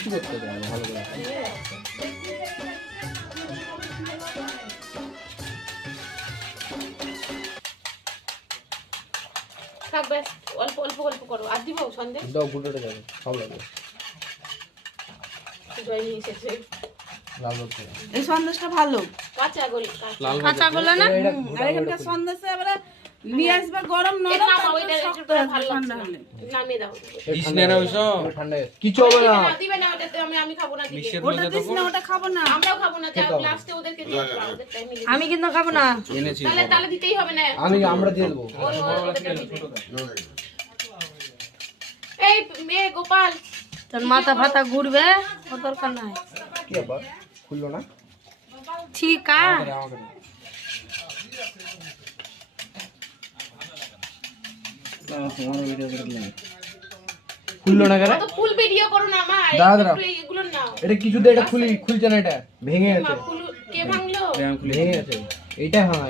কিছু করতে হবে না, ভালো করে থাক ব্যাস, অল্প অল্প অল্প করো। আর দিব সন্দেশ? দাও, গুঁড়োটা যাবে, সব লাগবে। জয় নিয়ে এসেছে। লাল রঙটা এই সন্দেশটা ভালো, কাঁচা গোল, কাঁচা গোলা না। আর এখানকার সন্দেশে আবার নিয়ে আসবে গরম নরম, তারপরে শক্ত হয়ে যাবে ঠান্ডা হলে। নামিয়ে দাও। ঠান্ডা কিছু হবে না। দিবে না ওটাতে, আমি খাবো না দিবে। ওটা দিস না, ওটা খাবো না। আমরাও খাবো না, যা লাস্টে ওদেরকে দিয়ে দাও, ওদের টাইমে দিয়ে দাও। আমি কিন্তু খাবো না। তাহলে তাহলে দিতেই হবে না। আমরা দিয়ে দেবো। এই মেয়ে গোপাল, তোর মাথা ফাতা ঘুরবে, ও দরকার নাই। কি ব্যাপার, খুললো না? ঠিক আছে, খুললো না কেন? তো ফুল ভিডিও করো না মা, দাঁড়া। এগুলো নাও। এটা কিছু দিয়ে এটা খুলছে না, এটা ভেঙে মা গেছে, ফুল কে ভাঙলো? ভেঙে গেছে। এইটা ভাঙা,